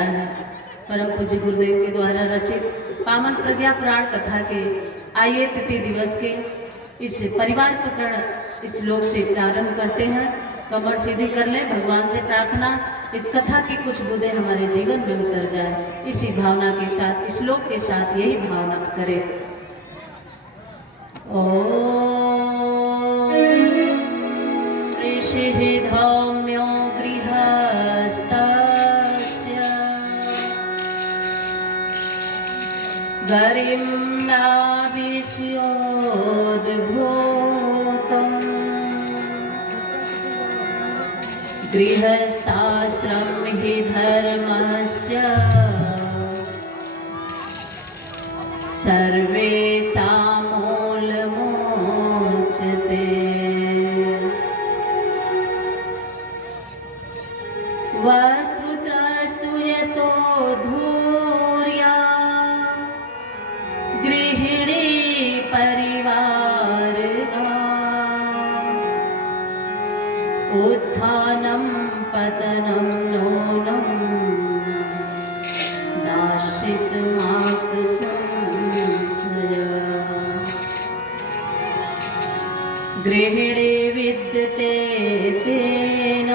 है परम पूज्य गुरुदेव के द्वारा रचित पावन प्रज्ञा पुराण कथा के आइए तिथि दिवस के इस परिवार प्रकरण इस श्लोक से प्रारंभ करते हैं। कमर सीधी कर लें, भगवान से प्रार्थना इस कथा की कुछ बुद्धि हमारे जीवन में उतर जाए। इसी भावना के साथ इस श्लोक के साथ यही भावना करें। ओम ऋषि धौम्यो गरिं नाभिस्योद्भूतं गृहस्थाश्रम हि धर्मस्य सर्वेषां मूलमुच्यते। वस्तुतस्तु यतो गृहिणी परिवार उत्थानं पतनं नूनं नाश्रितमात् संशयः। गृहिणी विद्यते तेन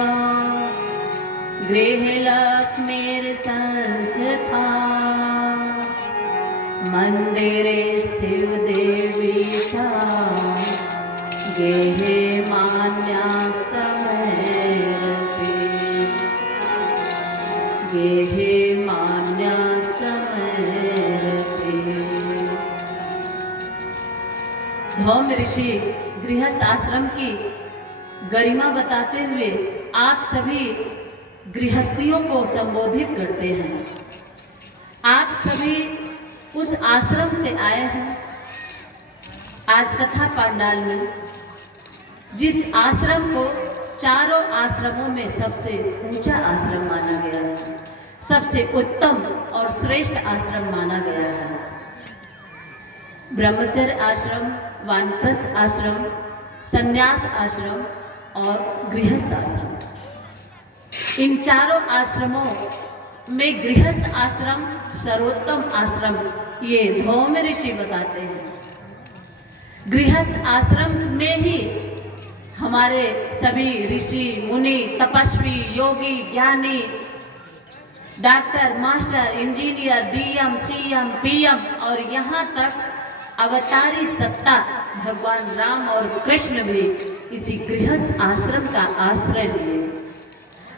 गृहलक्ष्मीर्संस्था मंदिरे स्थिव देवी सा गेहे मान्या समरते गेहे मान्या समरते। धौम्य ऋषि गृहस्थ आश्रम की गरिमा बताते हुए आप सभी गृहस्थियों को संबोधित करते हैं। आप सभी उस आश्रम से आए हैं। आज कथा पंडाल में जिस आश्रम को चारों आश्रमों में सबसे ऊंचा आश्रम माना गया है, सबसे उत्तम और श्रेष्ठ आश्रम माना गया है, ब्रह्मचर्य आश्रम, वानप्रस्थ आश्रम, संन्यास आश्रम और गृहस्थ आश्रम। इन चारों आश्रमों में गृहस्थ आश्रम सर्वोत्तम आश्रम ये धौम्य ऋषि बताते हैं। गृहस्थ आश्रम में ही हमारे सभी ऋषि मुनि तपस्वी योगी ज्ञानी doctor master engineer DM CM PM और यहाँ तक अवतारी सत्ता भगवान राम और कृष्ण भी इसी गृहस्थ आश्रम का आश्रय लिए,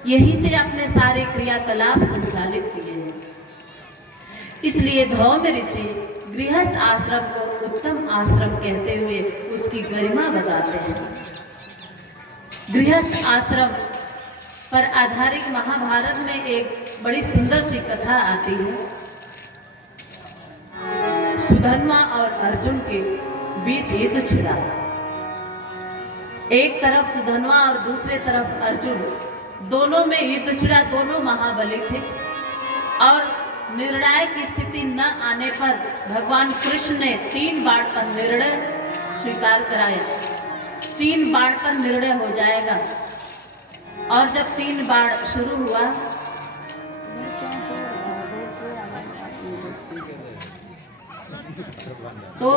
यहीं से अपने सारे क्रियाकलाप संचालित किए हैं। इसलिए धौम्य ऋषि गृहस्थ आश्रम को उत्तम आश्रम कहते हुए उसकी गरिमा बताते हैं। गृहस्थ आश्रम पर आधारित महाभारत में एक बड़ी सुंदर सी कथा आती है। सुधन्वा और अर्जुन के बीच युद्ध छिड़ा। एक तरफ सुधन्वा और दूसरे तरफ अर्जुन, दोनों में युद्ध छिड़ा। दोनों महाबली थे और निर्णायक की स्थिति न आने पर भगवान कृष्ण ने 3 बाण पर निर्णय स्वीकार कराया। 3 बाण पर निर्णय हो जाएगा। और जब 3 बाण शुरू हुआ तो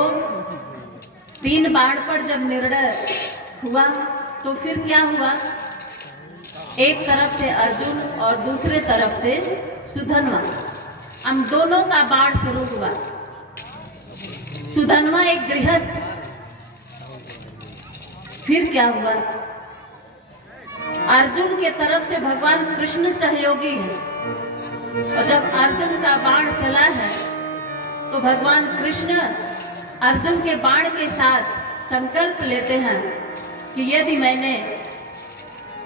3 बाण पर जब निर्णय हुआ तो फिर क्या हुआ, एक तरफ से अर्जुन और दूसरे तरफ से सुधन्वा, हम दोनों का बाण शुरू हुआ। सुधन्वा एक गृहस्थ, फिर क्या हुआ, अर्जुन के तरफ से भगवान कृष्ण सहयोगी है और जब अर्जुन का बाण चला है तो भगवान कृष्ण अर्जुन के बाण के साथ संकल्प लेते हैं कि यदि मैंने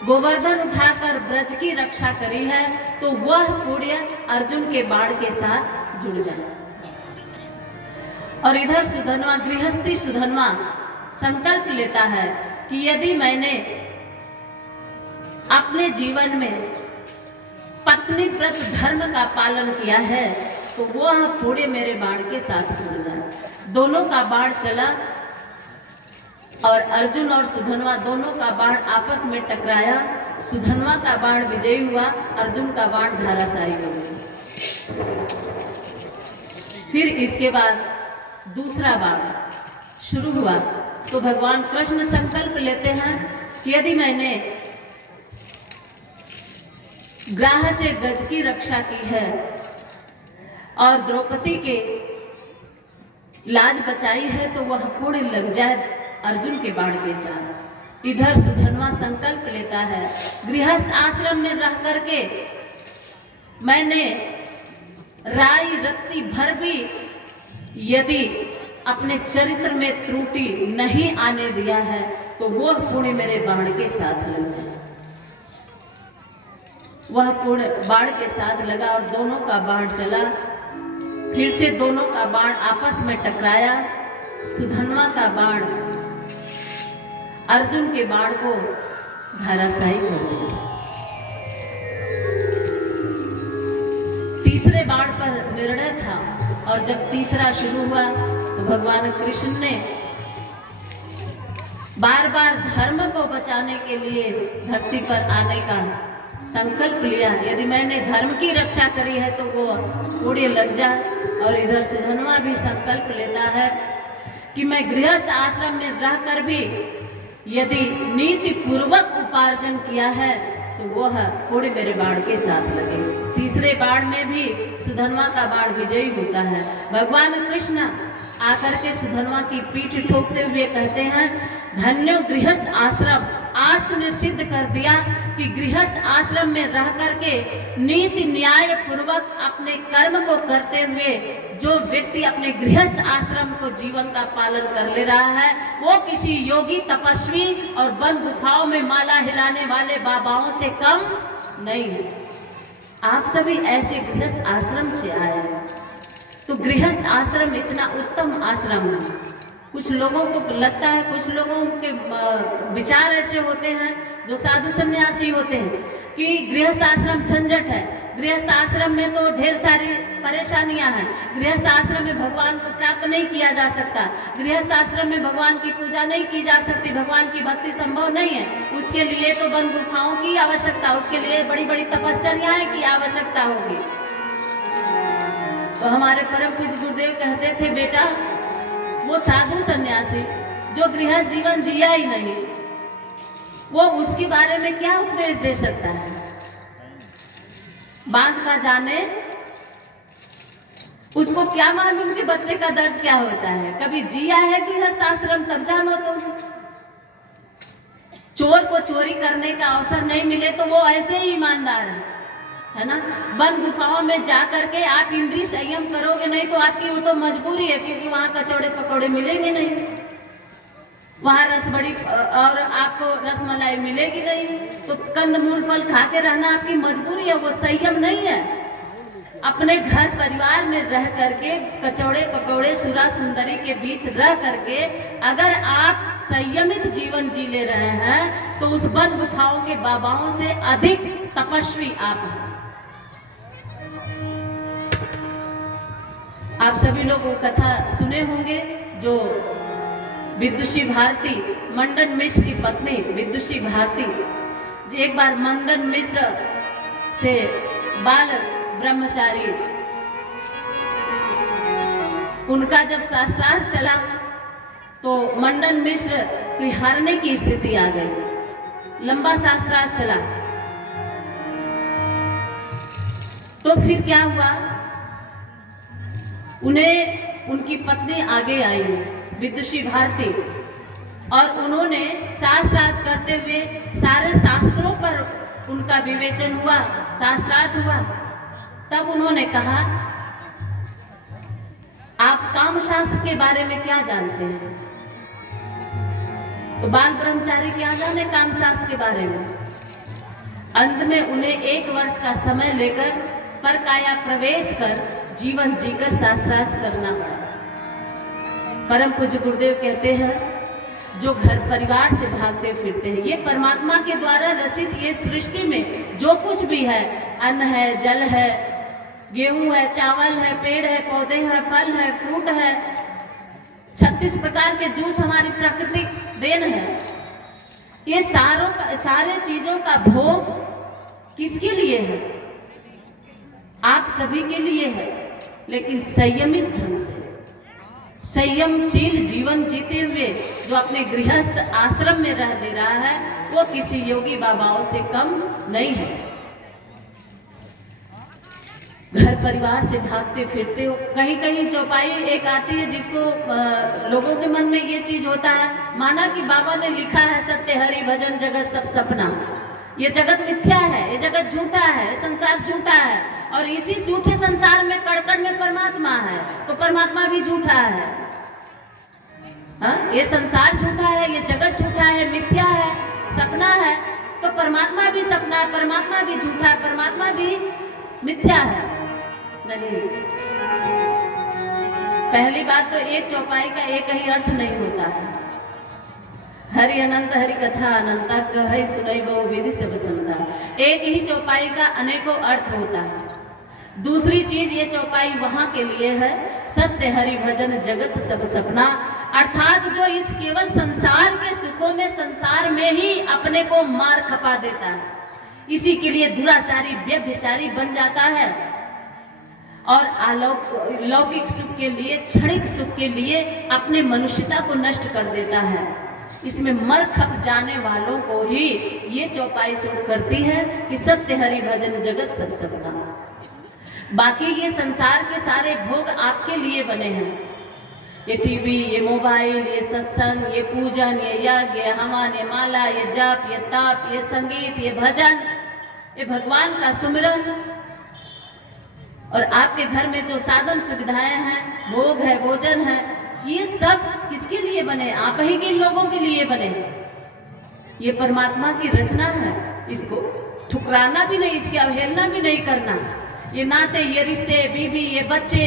गोवर्धन उठाकर ब्रज की रक्षा करी है तो वह पुण्य अर्जुन के बाण के साथ जुड़ जाए। और इधर सुधन्वा, गृहस्थी सुधन्वा संकल्प लेता है कि यदि मैंने अपने जीवन में पत्नी व्रत धर्म का पालन किया है तो वह पुण्य मेरे बाण के साथ जुड़ जाए। दोनों का बाण चला और अर्जुन और सुधन्वा दोनों का बाण आपस में टकराया। सुधन्वा का बाण विजयी हुआ, अर्जुन का बाण धाराशायी हो गया। फिर इसके बाद दूसरा बार शुरू हुआ तो भगवान कृष्ण संकल्प लेते हैं कि यदि मैंने ग्राह से गज की रक्षा की है और द्रौपदी के लाज बचाई है तो वह पुण्य लग जाए अर्जुन के बाण के साथ। इधर सुधन्वा संकल्प लेता है गृहस्थ आश्रम में रह करके मैंने राई रत्ती भर भी यदि अपने चरित्र में त्रुटि नहीं आने दिया है तो वह पुण्य मेरे बाण के साथ लग जाए। वह पुण्य बाण के साथ लगा और दोनों का बाण चला। फिर से दोनों का बाण आपस में टकराया। सुधन्वा का बाण अर्जुन के बाण को धराशायी कर दिया। तीसरे बाण पर निर्णय था और जब तीसरा शुरू हुआ तो भगवान कृष्ण ने बार बार धर्म को बचाने के लिए धरती पर आने का संकल्प लिया। यदि मैंने धर्म की रक्षा करी है तो वो पुण्य लग जाए। और इधर सुधन्वा भी संकल्प लेता है कि मैं गृहस्थ आश्रम में रहकर भी यदि नीति पूर्वक उपार्जन किया है तो वह पुण्य मेरे बाण के साथ लगे। तीसरे बाण में भी सुधन्वा का बाण विजयी होता है। भगवान कृष्ण आकर के सुधन्वा की पीठ ठोकते हुए कहते हैं धन्यो गृहस्थ आश्रम, आज तूने सिद्ध कर दिया कि गृहस्थ आश्रम में रह करके नीति न्याय पूर्वक अपने कर्म को करते हुए जो व्यक्ति अपने गृहस्थ आश्रम को जीवन का पालन कर ले रहा है वो किसी योगी तपस्वी और वन गुफाओं में माला हिलाने वाले बाबाओं से कम नहीं है। आप सभी ऐसे गृहस्थ आश्रम से आए हैं तो गृहस्थ आश्रम इतना उत्तम आश्रम है। कुछ लोगों को लगता है, कुछ लोगों के विचार ऐसे होते हैं जो साधु सन्यासी होते हैं कि गृहस्थ आश्रम झंझट है, गृहस्थ आश्रम में तो ढेर सारी परेशानियां हैं, गृहस्थ आश्रम में भगवान को प्राप्त नहीं किया जा सकता, गृहस्थ आश्रम में भगवान की पूजा नहीं की जा सकती, भगवान की भक्ति संभव नहीं है, उसके लिए तो वन गुफाओं की आवश्यकता, उसके लिए बड़ी बड़ी तपश्चर्याएं की आवश्यकता होगी। तो हमारे परम पूज्य गुरुदेव कहते थे बेटा वो साधु सन्यासी जो गृहस्थ जीवन जिया ही नहीं वो उसके बारे में क्या उपदेश दे सकता है। बांझ का जाने उसको क्या मालूम कि बच्चे का दर्द क्या होता है। कभी जिया है गृहस्थ आश्रम तब जानो। तो चोर को चोरी करने का अवसर नहीं मिले तो वो ऐसे ही ईमानदार है ना। वन गुफाओं में जा करके आप इंद्रिय संयम करोगे नहीं तो आपकी वो तो मजबूरी है, क्योंकि वहां कचौड़े पकौड़े मिलेंगे नहीं, वहां रसबड़ी और आपको रसमलाई मिलेगी नहीं, तो कंदमूल फल खा के रहना आपकी मजबूरी है, वो संयम नहीं है। अपने घर परिवार में रह करके कचौड़े पकौड़े सुरा सुंदरी के बीच रह करके अगर आप संयमित जीवन जी ले रहे हैं तो उस वन गुफाओं के बाबाओं से अधिक तपस्वी आप हैं। आप सभी लोग वो कथा सुने होंगे जो विदुषी भारती, मंडन मिश्र की पत्नी विदुषी भारती जी एक बार मंडन मिश्र से बाल ब्रह्मचारी उनका जब शास्त्रार्थ चला तो मंडन मिश्र की हारने की स्थिति आ गई। लंबा शास्त्रार्थ चला तो फिर क्या हुआ, उन्हें उनकी पत्नी आगे आई विदुषी भारती और उन्होंने शास्त्रार्थ करते हुए सारे शास्त्रों पर उनका विवेचन हुआ, शास्त्रार्थ हुआ। तब उन्होंने कहा आप काम शास्त्र के बारे में क्या जानते हैं। तो बाल ब्रह्मचारी क्या जाने काम शास्त्र के बारे में। अंत में उन्हें 1 वर्ष का समय लेकर पर काया प्रवेश कर जीवन जीकर शास्त्रार्थ करना पड़ा। परम पूज्य गुरुदेव कहते हैं जो घर परिवार से भागते फिरते हैं, ये परमात्मा के द्वारा रचित ये सृष्टि में जो कुछ भी है, अन्न है, जल है, गेहूं है, चावल है, पेड़ है, पौधे हैं, फल है, फ्रूट है, 36 प्रकार के जूस हमारी प्राकृतिक देन है। ये सारे चीजों का भोग किसके लिए है? आप सभी के लिए है, लेकिन संयमित ढंग से, संयमशील जीवन जीते हुए जो अपने गृहस्थ आश्रम में रह ले रहा है वो किसी योगी बाबाओं से कम नहीं है। घर परिवार से भागते फिरते हो, कहीं कहीं चौपाई एक आती है जिसको लोगों के मन में ये चीज होता है, माना कि बाबा ने लिखा है सत्य हरि भजन जगत सब सपना, ये जगत मिथ्या है, ये जगत झूठा है, संसार झूठा है, और इसी झूठे संसार में कड़कड़ में परमात्मा है, तो परमात्मा भी झूठा है। ये संसार झूठा है, ये जगत झूठा है, मिथ्या है, सपना है, तो परमात्मा भी सपना है, परमात्मा भी झूठा है, परमात्मा भी मिथ्या है। नहीं, पहली बात तो एक चौपाई का एक ही अर्थ नहीं होता है। हरि अनंत हरि कथा अनंता कह सुनई वो विधि से बसंता, एक ही चौपाई का अनेकों अर्थ होता है। दूसरी चीज ये चौपाई वहां के लिए है सत्य हरि भजन जगत सब सपना, अर्थात जो इस केवल संसार के सुखों में, संसार में ही अपने को मार खपा देता है, इसी के लिए दुराचारी व्यभिचारी बन जाता है और लौकिक सुख के लिए, क्षणिक सुख के लिए अपने मनुष्यता को नष्ट कर देता है। इसमें मर खप जाने वालों को ही ये चौपाई सूट करती है कि सत्य हरि भजन जगत सब सपना। बाकी ये संसार के सारे भोग आपके लिए बने हैं, ये टीवी, ये मोबाइल, ये सत्संग, ये पूजन, ये यज्ञ, ये हवन, ये माला, ये जप, ये तप, ये संगीत, ये भजन, ये भगवान का सुमिरन, और आपके घर में जो साधन सुविधाएं हैं, भोग है, भोजन है, ये सब किसके लिए बने? आप ही के लोगों के लिए बने हैं। ये परमात्मा की रचना है, इसको ठुकराना भी नहीं, इसकी अवहेलना भी नहीं करना। ये नाते, ये रिश्ते, बीवी, ये बच्चे,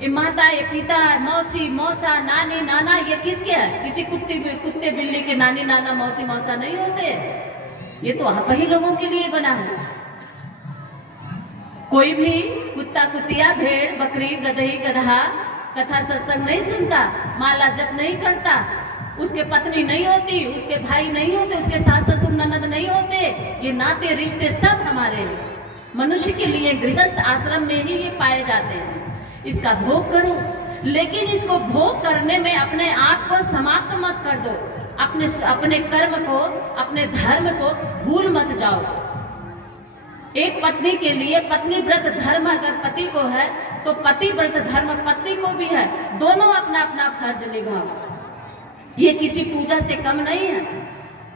ये माता, ये पिता, मौसी, मौसा, नानी, नाना, ये किसके है? किसी कुत्ते बिल्ली के नानी, नाना, मौसी, मौसा नहीं होते। ये तो आप ही लोगों के लिए बना है। कोई भी कुत्ता, कुतिया, भेड़, बकरी, गधई, गधा कथा सत्संग नहीं सुनता, माला जप नहीं करता, उसके पत्नी नहीं होती, उसके भाई नहीं होते, उसके सास ससुर ननद नहीं होते। ये नाते रिश्ते सब हमारे हैं। मनुष्य के लिए गृहस्थ आश्रम में ही ये पाए जाते हैं। इसका भोग करो, लेकिन इसको भोग करने में अपने आप को समाप्त मत कर दो। अपने कर्म को, अपने धर्म को भूल मत जाओ। एक पत्नी के लिए पत्नी व्रत धर्म अगर पति को है तो पति व्रत धर्म पत्नी को भी है। दोनों अपना अपना फर्ज निभाओ, ये किसी पूजा से कम नहीं है।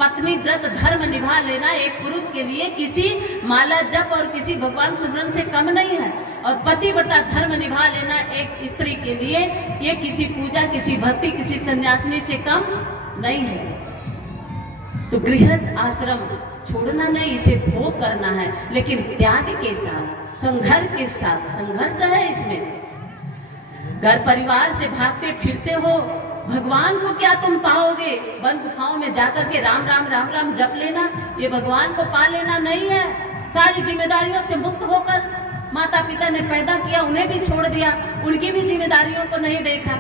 पत्नी व्रत धर्म निभा लेना एक पुरुष के लिए किसी माला जप और किसी भगवान सुमरन से कम नहीं है, और पति व्रत धर्म निभा लेना एक स्त्री के लिए ये किसी पूजा, किसी भक्ति, किसी सन्यासिनी से कम नहीं है। तो गृहस्थ आश्रम छोड़ना नहीं, इसे भोग करना है, लेकिन त्याग के साथ, संघर्ष के साथ। संघर्ष है इसमें। घर परिवार से भागते फिरते हो, भगवान को क्या तुम पाओगे? वन गुफाओं में जाकर के राम राम राम राम जप लेना, ये भगवान को पा लेना नहीं है। सारी जिम्मेदारियों से मुक्त होकर, माता पिता ने पैदा किया, उन्हें भी छोड़ दिया, उनकी भी जिम्मेदारियों को नहीं देखा।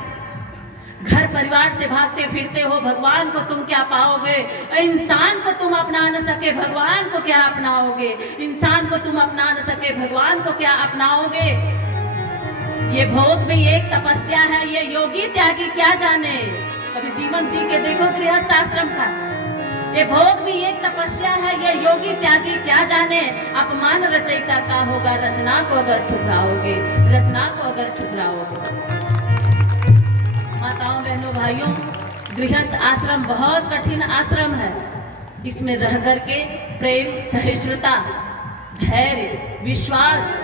घर परिवार से भागते फिरते हो, भगवान को तुम क्या पाओगे? इंसान को तुम अपना न सके, भगवान को क्या अपनाओगे? इंसान को तुम अपना न सके, भगवान को क्या अपनाओगे? ये भोग भी एक तपस्या है, ये योगी त्यागी क्या जाने। कभी जीवन जी के देखो गृहस्थ आश्रम का। ये भोग भी एक तपस्या है, ये योगी त्यागी क्या जाने। अपमान रचयिता का होगा, रचना को अगर ठुकराओगे, रचना को अगर ठुकराओगे। माताओं, बहनों, भाइयों, गृहस्थ आश्रम बहुत कठिन आश्रम है। इसमें रह करके प्रेम, सहिष्णुता, धैर्य, विश्वास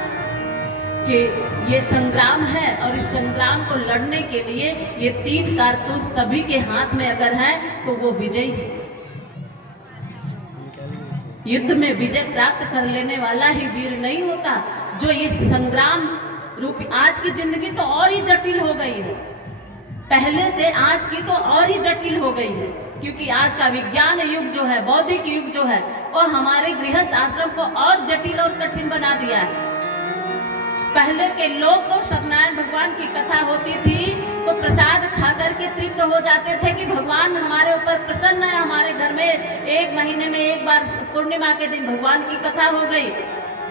के ये संग्राम है, और इस संग्राम को लड़ने के लिए ये 3 कारतूस सभी के हाथ में अगर हैं तो वो विजयी है। युद्ध में विजय प्राप्त कर लेने वाला ही वीर नहीं होता। जो इस संग्राम रूपी, आज की जिंदगी तो और ही जटिल हो गई है, पहले से आज की तो और ही जटिल हो गई है, क्योंकि आज का विज्ञान युग जो है, बौद्धिक युग जो है, वो हमारे गृहस्थ आश्रम को और जटिल और कठिन बना दिया है। पहले के लोग तो सत्यनारायण भगवान की कथा होती थी तो प्रसाद खा करके तृप्त हो जाते थे कि भगवान हमारे ऊपर प्रसन्न है। हमारे घर में 1 महीने में 1 बार पूर्णिमा के दिन भगवान की कथा हो गई,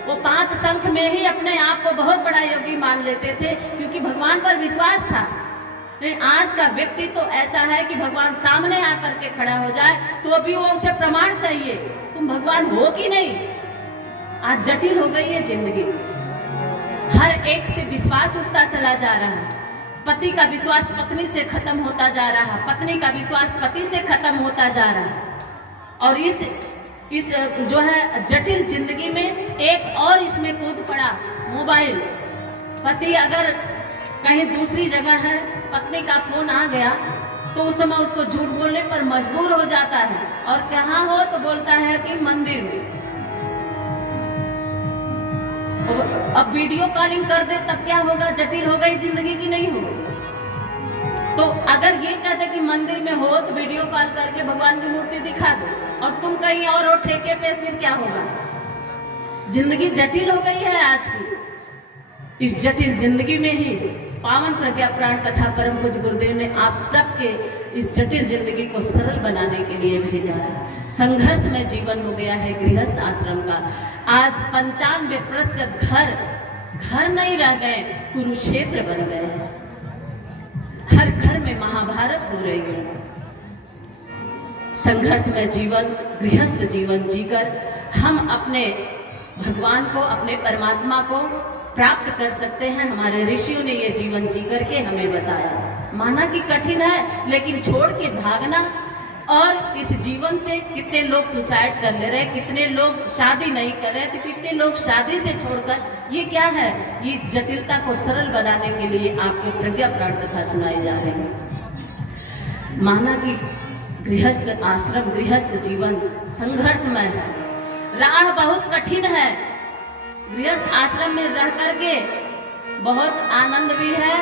वो 5 शंख में ही अपने आप को बहुत बड़ा योगी मान लेते थे, क्योंकि भगवान पर विश्वास था। नहीं, आज का व्यक्ति तो ऐसा है कि भगवान सामने आकर के खड़ा हो जाए तो अभी वो उसे प्रमाण चाहिए, तुम भगवान हो कि नहीं। आज जटिल हो गई है जिंदगी, हर एक से विश्वास उठता चला जा रहा है। पति का विश्वास पत्नी से खत्म होता जा रहा है, पत्नी का विश्वास पति से खत्म होता जा रहा है। और इस जो है जटिल जिंदगी में एक और इसमें कूद पड़ा मोबाइल। पति अगर कहीं दूसरी जगह है, पत्नी का फोन आ गया तो उस समय उसको झूठ बोलने पर मजबूर हो जाता है, और कहाँ हो तो बोलता है कि मंदिर में। अब वीडियो कॉलिंग कर दे तब क्या होगा, जटिल हो गई जिंदगी की नहीं हो। तो अगर ये कहते कि मंदिर में हो तो वीडियो कॉल करके भगवान की मूर्ति दिखा दो, और तुम कहीं और हो ठेके पे, फिर क्या होगा। जिंदगी जटिल हो गई है आज की। इस जटिल जिंदगी में ही पावन प्रज्ञा प्राण कथा परम पूज्य गुरुदेव ने आप सबके इस जटिल जिंदगी को सरल बनाने के लिए भेजा है। संघर्ष में जीवन हो गया है गृहस्थ आश्रम का। आज 95% घर नहीं रह गए, कुरुक्षेत्र बन गए हैं। हर घर में महाभारत हो रही है। संघर्ष में जीवन, गृहस्थ जीवन जीकर हम अपने भगवान को, अपने परमात्मा को प्राप्त कर सकते हैं। हमारे ऋषियों ने ये जीवन जी करके हमें बताया। माना कि कठिन है, लेकिन छोड़ के भागना। और इस जीवन से कितने लोग सुसाइड कर ले रहे, कितने लोग शादी नहीं कर रहे, तो कितने लोग शादी से छोड़कर, ये क्या है। इस जटिलता को सरल बनाने के लिए आपको प्रज्ञा प्राण कथा सुनाई जा रही है। माना कि गृहस्थ आश्रम, गृहस्थ जीवन संघर्षमय है, राह बहुत कठिन है। गृहस्थ आश्रम में रह करके बहुत आनंद भी है,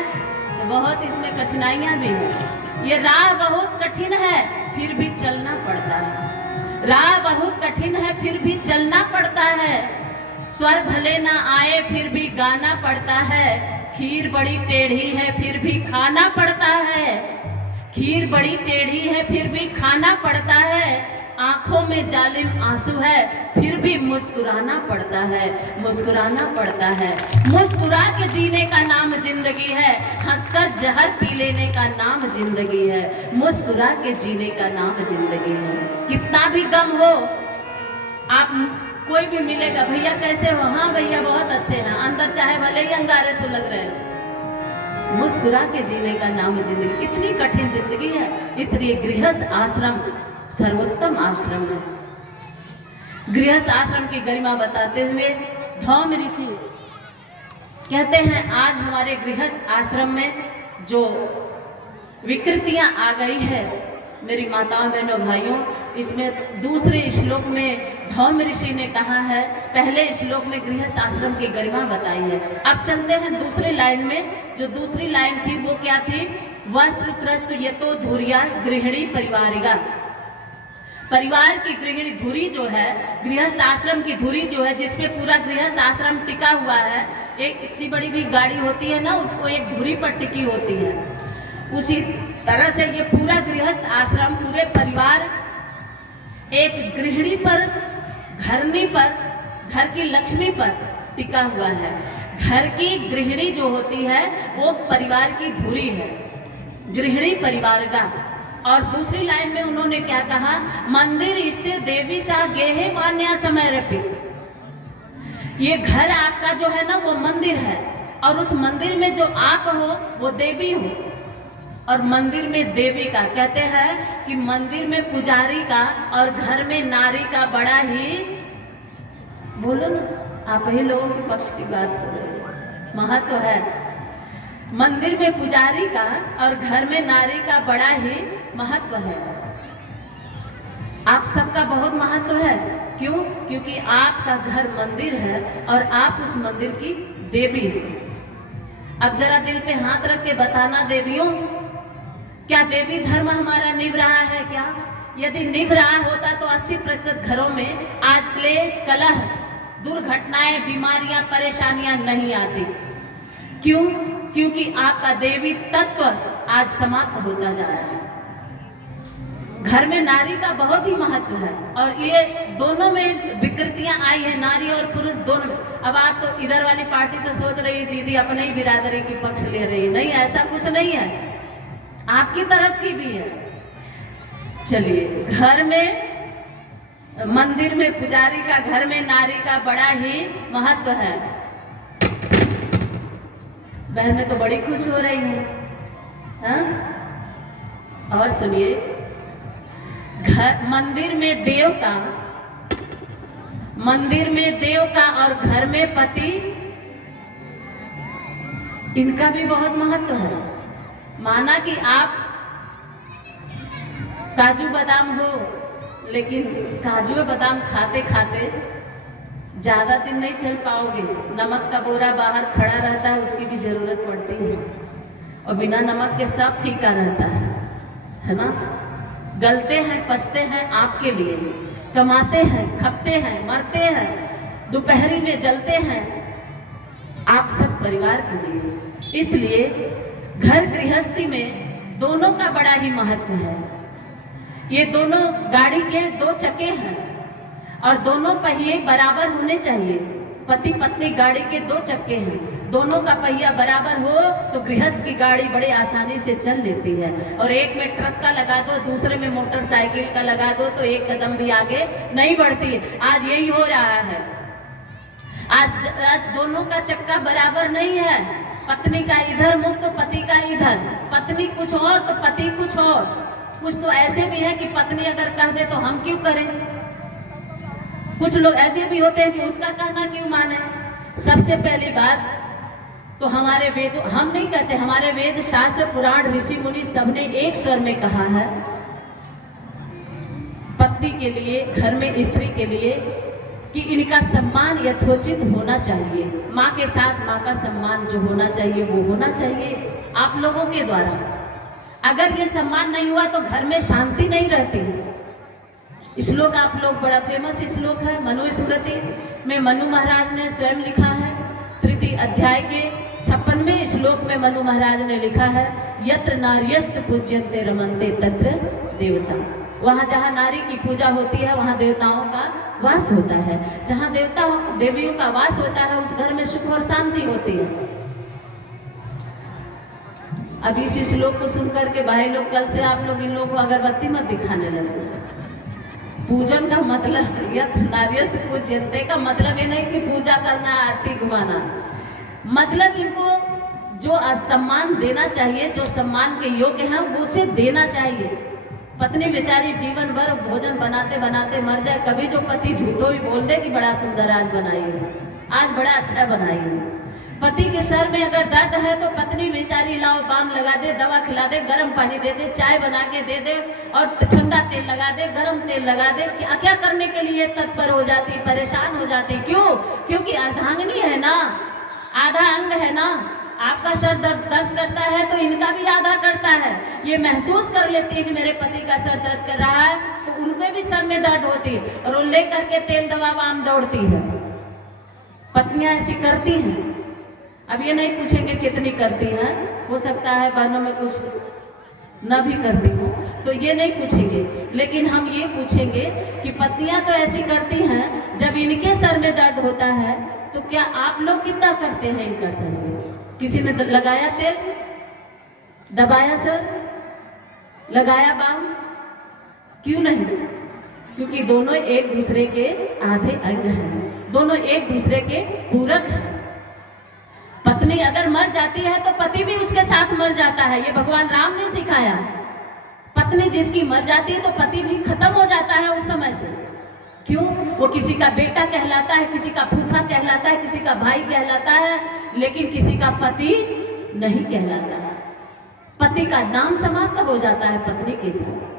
बहुत इसमें कठिनाइयां भी है। ये राह बहुत कठिन है, फिर भी चलना पड़ता है। राह बहुत कठिन है, फिर भी चलना पड़ता है। स्वर भले ना आए, फिर भी गाना पड़ता है। खीर बड़ी टेढ़ी है, फिर भी खाना पड़ता है। खीर बड़ी टेढ़ी है, फिर भी खाना पड़ता है। आंखों में जालिम आंसू है, फिर भी मुस्कुराना पड़ता है, मुस्कुराना पड़ता है। मुस्कुरा के जीने का नाम जिंदगी है, हंसकर जहर पी लेने का नाम जिंदगी है। मुस्कुरा के जीने का नाम जिंदगी है। कितना भी गम हो, आप कोई भी मिलेगा, भैया कैसे हो, हाँ भैया बहुत अच्छे हैं, अंदर चाहे भले ही अंगारे सुलग रहे हो। मुस्कुरा के जीने का नाम जिंदगी। इतनी कठिन जिंदगी है, इसलिए गृहस्थ आश्रम सर्वोत्तम आश्रम है। गृहस्थ आश्रम की गरिमा बताते हुए धौम ऋषि कहते हैं, आज हमारे गृहस्थ आश्रम में जो विकृतियां आ गई है, मेरी माताओं बहनों भाइयों, इसमें दूसरे श्लोक में धौम ऋषि ने कहा है, पहले श्लोक में गृहस्थ आश्रम की गरिमा बताई है। अब चलते हैं दूसरी लाइन में। जो दूसरी लाइन थी वो क्या थी, वस्त्र त्रस्त यतो धुर्या गृहिणी परिवारिगा। परिवार की गृहिणी धुरी जो है, गृहस्थ आश्रम की धुरी जो है, जिसपे पूरा गृहस्थ आश्रम टिका हुआ है। एक इतनी बड़ी भी गाड़ी होती है ना, उसको एक धुरी पर टिकी होती है। उसी तरह से ये पूरा गृहस्थ आश्रम, पूरे परिवार एक गृहिणी पर, घरनी पर, घर की लक्ष्मी पर टिका हुआ है। घर की गृहिणी जो होती है वो परिवार की धुरी है, गृहिणी परिवार का। और दूसरी लाइन में उन्होंने क्या कहा, मंदिर स्थिर देवी सा गेहे मान्या समय रपी। ये घर आपका जो है ना वो मंदिर है, और उस मंदिर में जो आप हो वो देवी हो। और मंदिर में देवी का कहते हैं कि मंदिर में पुजारी का और घर में नारी का बड़ा ही, बोलो ना, आप ही लोगों के पक्ष की बात बोलो, महत्व है। मंदिर में पुजारी का और घर में नारी का बड़ा ही महत्व है। आप सबका बहुत महत्व है। क्यों? क्योंकि आपका घर मंदिर है और आप उस मंदिर की देवी हो। अब जरा दिल पे हाथ रख के बताना देवियों, क्या देवी धर्म हमारा निभ रहा है क्या? यदि निभ रहा होता तो 80% घरों में आज क्लेश, कलह, दुर्घटनाएं, बीमारियां, परेशानियां नहीं आती। क्यों? क्योंकि आपका देवी तत्व आज समाप्त होता जा रहा है। घर में नारी का बहुत ही महत्व है और ये दोनों में विकृतियां आई है, नारी और पुरुष दोनों। अब आप तो इधर वाली पार्टी तो सोच रही है दीदी अपने ही बिरादरी की पक्ष ले रही है, नहीं ऐसा कुछ नहीं है, आपकी तरफ की भी है। चलिए, घर में मंदिर में पुजारी का, घर में नारी का बड़ा ही महत्व है। बहनें तो बड़ी खुश हो रही हैं, हाँ? और सुनिए, घर मंदिर में देव का और घर में पति, इनका भी बहुत महत्व है। माना कि आप काजू बादाम हो, लेकिन काजू बादाम खाते खाते ज्यादा दिन नहीं चल पाओगे। नमक का बोरा बाहर खड़ा रहता है, उसकी भी जरूरत पड़ती है, और बिना नमक के सब फीका रहता है ना। गलते हैं, पछते हैं आपके लिए, कमाते हैं, खपते हैं, मरते हैं, दोपहरी में जलते हैं आप सब परिवार के लिए। इसलिए घर गृहस्थी में दोनों का बड़ा ही महत्व है। ये दोनों गाड़ी के दो चक्के हैं और दोनों पहिए बराबर होने चाहिए। पति पत्नी गाड़ी के दो चक्के हैं, दोनों का पहिया बराबर हो तो गृहस्थ की गाड़ी बड़े आसानी से चल लेती है। और एक में ट्रक का लगा दो, दूसरे में मोटरसाइकिल का लगा दो तो एक कदम भी आगे नहीं बढ़ती। आज यही हो रहा है। आज दोनों का चक्का बराबर नहीं है। पत्नी का इधर मुख तो पति का इधर, पत्नी कुछ और तो पति कुछ और। कुछ तो ऐसे भी है कि पत्नी अगर कह दे तो हम क्यों करें। कुछ लोग ऐसे भी होते हैं कि उसका कहना क्यों माने। सबसे पहली बात तो हमारे वेद, हम नहीं कहते, हमारे वेद शास्त्र पुराण ऋषि मुनि सबने एक स्वर में कहा है पत्नी के लिए, घर में स्त्री के लिए, कि इनका सम्मान यथोचित होना चाहिए। माँ के साथ माँ का सम्मान जो होना चाहिए वो होना चाहिए आप लोगों के द्वारा। अगर ये सम्मान नहीं हुआ तो घर में शांति नहीं रहती। श्लोक आप लोग, बड़ा फेमस श्लोक है मनुस्मृति में, मनु महाराज ने स्वयं लिखा है। तृतीय अध्याय के 56वें श्लोक में मनु महाराज ने लिखा है, यत्र नार्यस्त पूज्यन्ते रमन्ते तत्र देवता। वहाँ जहाँ नारी की पूजा होती है वहाँ देवताओं का वास होता है। जहाँ देवता देवियों का वास होता है उस घर में सुख और शांति होती है। अब इस श्लोक को सुनकर के भाई लोग, कल से आप लोग इन लोगों को अगरबत्ती मत दिखाने लगे। पूजन का मतलब, यत्र नार्यस्त पूज्यन्ते का मतलब ये नहीं कि पूजा करना, आरती घुमाना। मतलब इनको जो सम्मान देना चाहिए, जो सम्मान के योग्य है वो उसे देना चाहिए। पत्नी बेचारी जीवन भर भोजन बनाते बनाते मर जाए, कभी जो पति झूठो भी बोल दे कि बड़ा सुंदर आज बनाई है, आज बड़ा अच्छा बनाई है। पति के सर में अगर दर्द है तो पत्नी बेचारी लाओ बाम लगा दे, दवा खिला दे, गर्म पानी दे दे, चाय बना के दे दे और ठंडा तेल लगा दे, गर्म तेल लगा दे। क्या करने के लिए तत्पर हो जाती, परेशान हो जाती। क्यों? क्योंकि अर्धांगिनी है ना, आधा अंग है ना। आपका सर दर्द करता है तो इनका भी आधा करता है। ये महसूस कर लेती है कि मेरे पति का सर दर्द कर रहा है तो उनके भी सर में दर्द होती है और वो ले करके तेल दवा बाम दौड़ती है। पत्नियां ऐसी करती हैं। अब ये नहीं पूछेंगे कितनी करती हैं, हो सकता है बहनों में कुछ न भी करती हो तो ये नहीं पूछेंगे, लेकिन हम ये पूछेंगे कि पत्नियां तो ऐसी करती हैं, जब इनके सर में दर्द होता है तो क्या आप लोग कितना करते हैं इनका सर में? किसी ने लगाया तेल, दबाया सर, लगाया बाम? क्यों नहीं? क्योंकि दोनों एक दूसरे के आधे अंग हैं, दोनों एक दूसरे के पूरक हैं। पत्नी अगर मर जाती है तो पति भी उसके साथ मर जाता है, ये भगवान राम ने सिखाया। पत्नी जिसकी मर जाती है तो पति भी खत्म हो जाता है उस समय से। क्यों? वो किसी का बेटा कहलाता है, किसी का फूफा कहलाता है, किसी का भाई कहलाता है, लेकिन किसी का पति नहीं कहलाता है। पति का नाम समाप्त हो जाता है पत्नी के साथ।